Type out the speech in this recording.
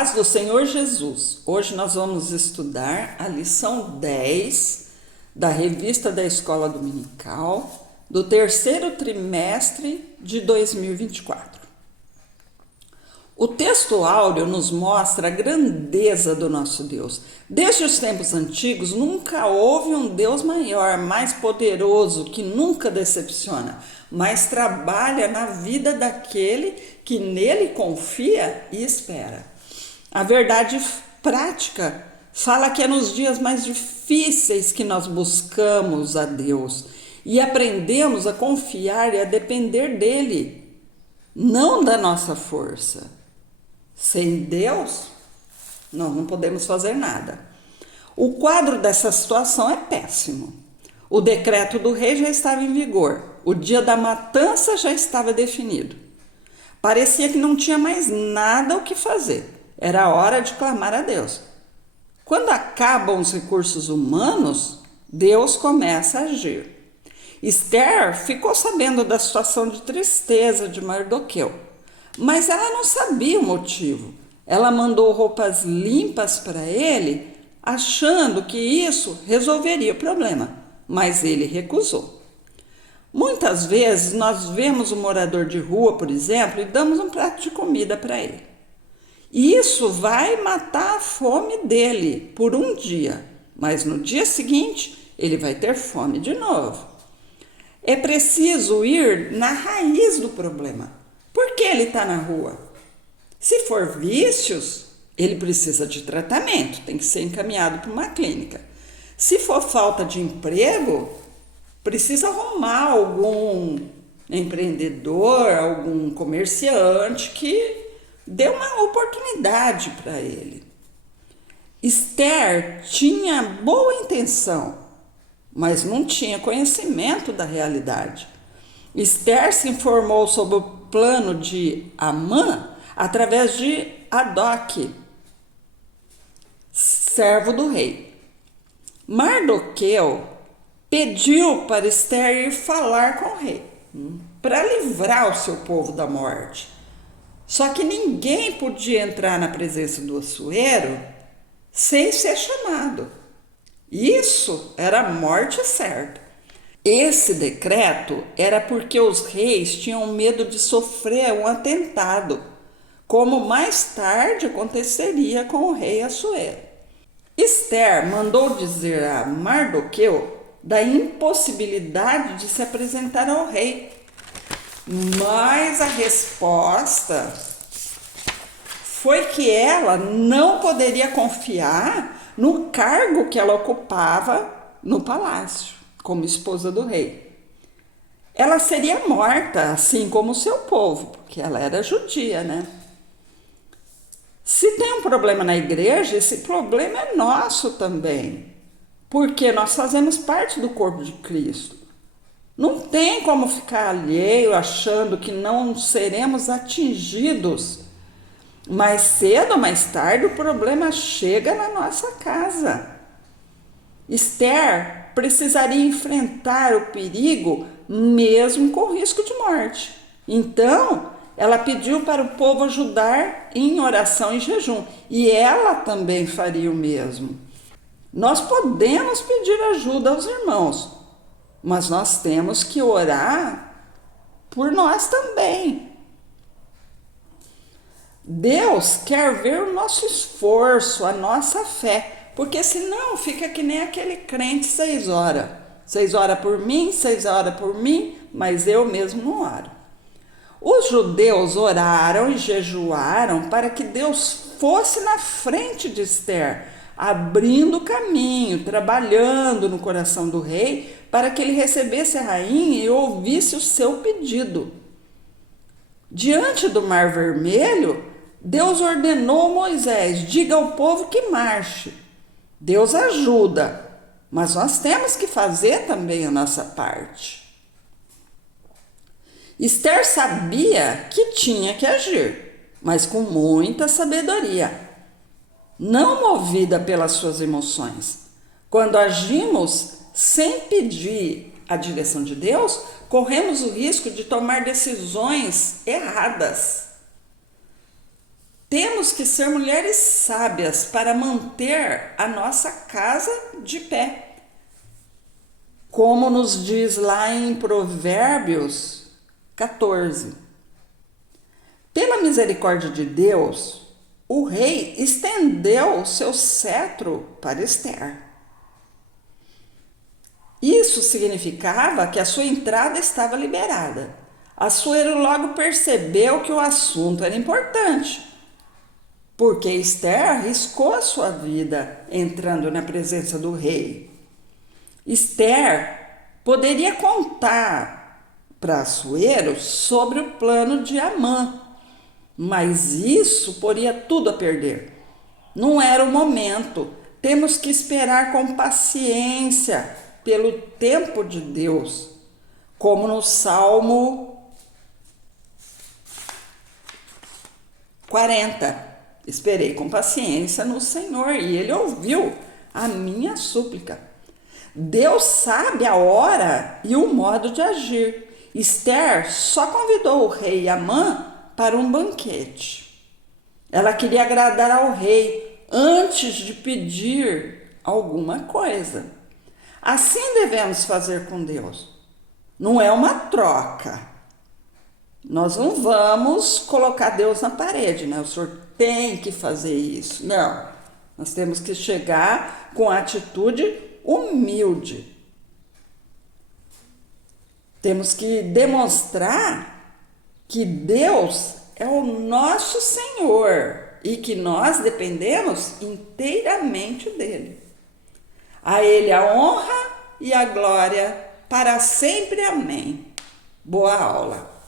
paz do Senhor Jesus. Hoje nós vamos estudar a lição 10 da revista da Escola Dominical do terceiro trimestre de 2024. O texto áureo nos mostra a grandeza do nosso Deus. Desde os tempos antigos, nunca houve um Deus maior, mais poderoso, que nunca decepciona, mas trabalha na vida daquele que nele confia e espera. A verdade prática fala que é nos dias mais difíceis que nós buscamos a Deus e aprendemos a confiar e a depender dele, não da nossa força. Sem Deus, nós não podemos fazer nada. O quadro dessa situação é péssimo. O decreto do rei já estava em vigor. O dia da matança já estava definido. Parecia que não tinha mais nada o que fazer. Era hora de clamar a Deus. Quando acabam os recursos humanos, Deus começa a agir. Esther ficou sabendo da situação de tristeza de Mardoqueu, mas ela não sabia o motivo. Ela mandou roupas limpas para ele, achando que isso resolveria o problema, mas ele recusou. Muitas vezes nós vemos um morador de rua, por exemplo, e damos um prato de comida para ele. Isso vai matar a fome dele por um dia, mas no dia seguinte ele vai ter fome de novo. É preciso ir na raiz do problema. Por que ele está na rua? Se for vícios, ele precisa de tratamento, tem que ser encaminhado para uma clínica. Se for falta de emprego, precisa arrumar algum empreendedor, algum comerciante que dê uma oportunidade para ele. Esther tinha boa intenção, mas não tinha conhecimento da realidade. Esther se informou sobre o plano de Amã através de Adoc, servo do rei. Mardoqueu pediu para Esther ir falar com o rei, para livrar o seu povo da morte. Só que ninguém podia entrar na presença do Assuero sem ser chamado. Isso era a morte certa. Esse decreto era porque os reis tinham medo de sofrer um atentado, como mais tarde aconteceria com o rei Assuero. Esther mandou dizer a Mardoqueu da impossibilidade de se apresentar ao rei, mas a resposta foi que ela não poderia confiar no cargo que ela ocupava no palácio, como esposa do rei. Ela seria morta, assim como o seu povo, porque ela era judia, né? Se tem um problema na igreja, esse problema é nosso também, porque nós fazemos parte do corpo de Cristo. Não tem como ficar alheio achando que não seremos atingidos. Mais cedo ou mais tarde o problema chega na nossa casa. Esther precisaria enfrentar o perigo mesmo com risco de morte. Então, ela pediu para o povo ajudar em oração e jejum, e ela também faria o mesmo. Nós podemos pedir ajuda aos irmãos, mas nós temos que orar por nós também. Deus quer ver o nosso esforço, a nossa fé, porque senão fica que nem aquele crente 6 horas. 6 horas por mim, 6 horas por mim, mas eu mesmo não oro. Os judeus oraram e jejuaram para que Deus fosse na frente de Esther, abrindo o caminho, trabalhando no coração do rei, para que ele recebesse a rainha e ouvisse o seu pedido. Diante do Mar Vermelho, Deus ordenou a Moisés: diga ao povo que marche. Deus ajuda, mas nós temos que fazer também a nossa parte. Esther sabia que tinha que agir, mas com muita sabedoria, não movida pelas suas emoções. Quando agimos sem pedir a direção de Deus, corremos o risco de tomar decisões erradas. Temos que ser mulheres sábias para manter a nossa casa de pé. Como nos diz lá em Provérbios 14. Pela misericórdia de Deus, o rei estendeu seu cetro para Ester. Isso significava que a sua entrada estava liberada. Assuero logo percebeu que o assunto era importante, porque Ester arriscou a sua vida entrando na presença do rei. Ester poderia contar para Assuero sobre o plano de Amã, mas isso poria tudo a perder. Não era o momento. Temos que esperar com paciência pelo tempo de Deus, como no Salmo 40. Esperei com paciência no Senhor e Ele ouviu a minha súplica. Deus sabe a hora e o modo de agir. Ester só convidou o rei Amã para um banquete. Ela queria agradar ao rei antes de pedir alguma coisa. Assim devemos fazer com Deus. Não é uma troca. Nós não vamos colocar Deus na parede, né? O Senhor tem que fazer isso. Não. Nós temos que chegar com atitude humilde. Temos que demonstrar que Deus é o nosso Senhor e que nós dependemos inteiramente dele. A Ele a honra e a glória para sempre. Amém. Boa aula.